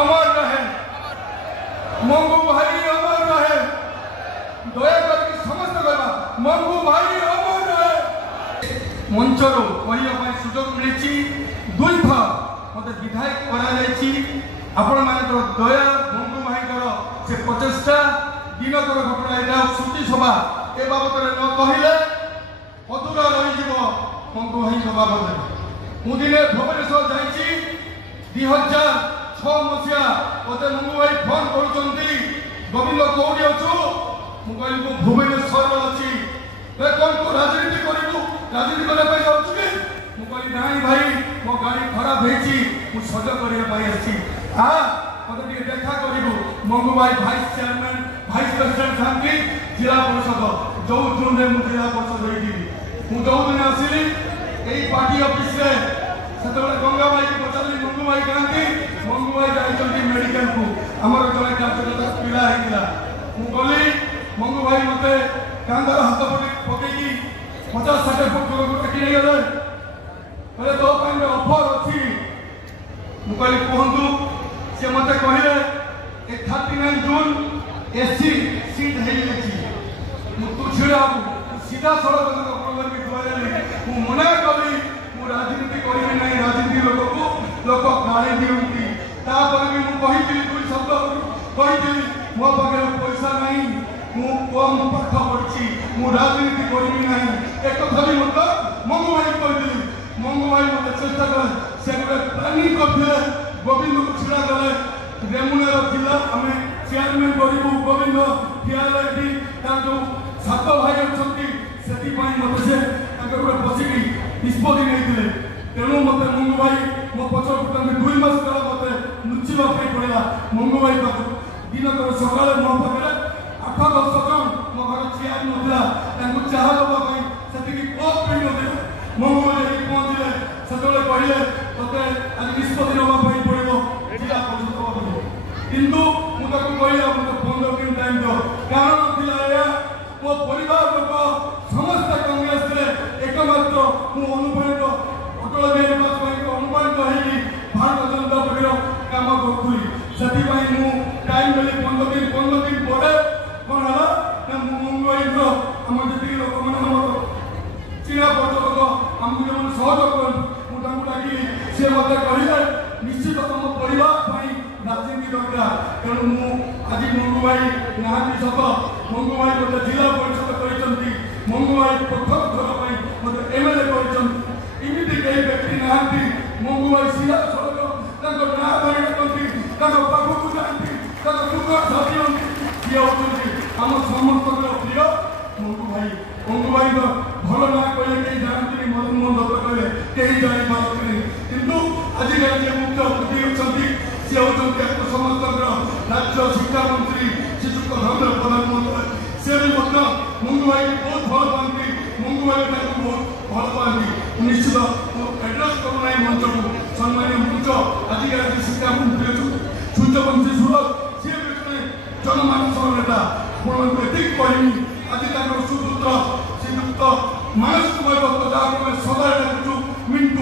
अमर रहे, मंगू भाई अमर रहे, दया करके समस्त कहवा मंगू भाई अमर रहे। मंचर कहवाई सुजोग मिली दुई थर मत विधायक आपण मान दया मंगू भाई से प्रचेषा दिनकर घटना यहाँ श्रुति सभा ए बाबद न कहले अधूरा रही मंगू भाई बाबद। मुझे भुवनेश्वर जाइए 2006 मसीहा मत मंगू भाई फोन कर गोविंद कौटी अच्छु मुझे भुवनेश्वर अच्छी कौन तू राजनीति करूँ राजनीति करने जाऊँ कि मुझे ना भाई मो गाड़ी खराब होती सज करने मत देखा करूँ मंगू भाई भाइस चेयरमैन भाइस प्रेसिडेंट था जिला परिषद जो जून में मुझे जिला परिषद होती मुझे जो दिन आसली यही पार्टी ऑफिस से गंगा भाई की पचारि मंगू भाई कहती मंगू भाई जाइए मेडिकल को आमर जो कार्यकर्ता पीड़ा होता मुझे मंगू भाई मत कांदर हाथ पकई 50-60 फुट टेकी नहीं गले तो ऑफर अच्छी मुझे कहतु सी मत कहले 39 जून एससी सीट है तू छिड़ा सीधा सड़क मना कली राजनीति करी ना राजनीति लोक गाड़ी दिखती भी दुई शब्द कही मो पाखे पैसा नहीं कम पाठ पढ़ी राजनीति करी ना एक कथा भी मतलब मंगू भाई कही मंगू भाई मत चेष्टा कले से गोटे प्लानिंग करते गोविंद को छिड़ा गले रेमुनेर जिला आम चेयरमैन करूँ गोविंद ठियाले जो सात भाई अच्छा से मत से बसिक निष्पत्ति नहीं तेणु मत मंगू भाई मो पचर 2 मास कला मत लुचिबा पड़ा मंगू भाई पाख दिनकर सका मो पाखे 8-10 जन मो घर चेयर नाला चाह देवाई से पिंड मंगू भाई पहुँचे से कहले ते आज निष्पत्ति नापी पड़ो जिला परिषद किंतु मुझे कहला मत 15 दिन टाइम दो कारण थी मो परिवार लोक समस्त कांग्रेस एकमात्र अनुप्राणित अटल बिहारी वाजपेयी अनुप्राणित हो भारतीय जनता पार्टी काम करी से टाइम मिली 15 दिन पर कौन है मंगू भाई आम जी लोक मैंने चिन्ह पर्यटक आमको जो सहयोग कर डाकिली सी मत कहले निश्चित तुम परिवार राजनीति दरकार तेणु आज मंगू भाई नहांती सत मंगू भाई गोटे जिला परिषद कर मंगू भाई प्रथम थर मत एमएलए करमती कई व्यक्ति नहांती मंगू भाई सीधा सड़क ना धरी डाकती पाखक जाती धरी सी होती आम समस्त प्रिय मंगू भाई भल ना कहले कहीं जानते मदन मोहन दत्त कहले कहीं जापारे किंतु आजिकल जो मुख्य अतिथि अच्छा सी होती समस्त राज्य शिक्षा मंत्री श्रीजुक्त धर्मेंद्र प्रधान महोदय से भी मंगू भाई बहुत भल पाती मंगू भाई बहुत भल पाती निश्चित एड्रेस करूना मंच को सम्मान्य मंच आजिकल शिक्षा मंत्री सूर्यवंशी सुरत सी भी जनमानस नेता आपको एति कहमी आज सुपुत्र श्रीजुक्त मानस कुमार दत्त जहाँ सदा डाकुचु मिंटू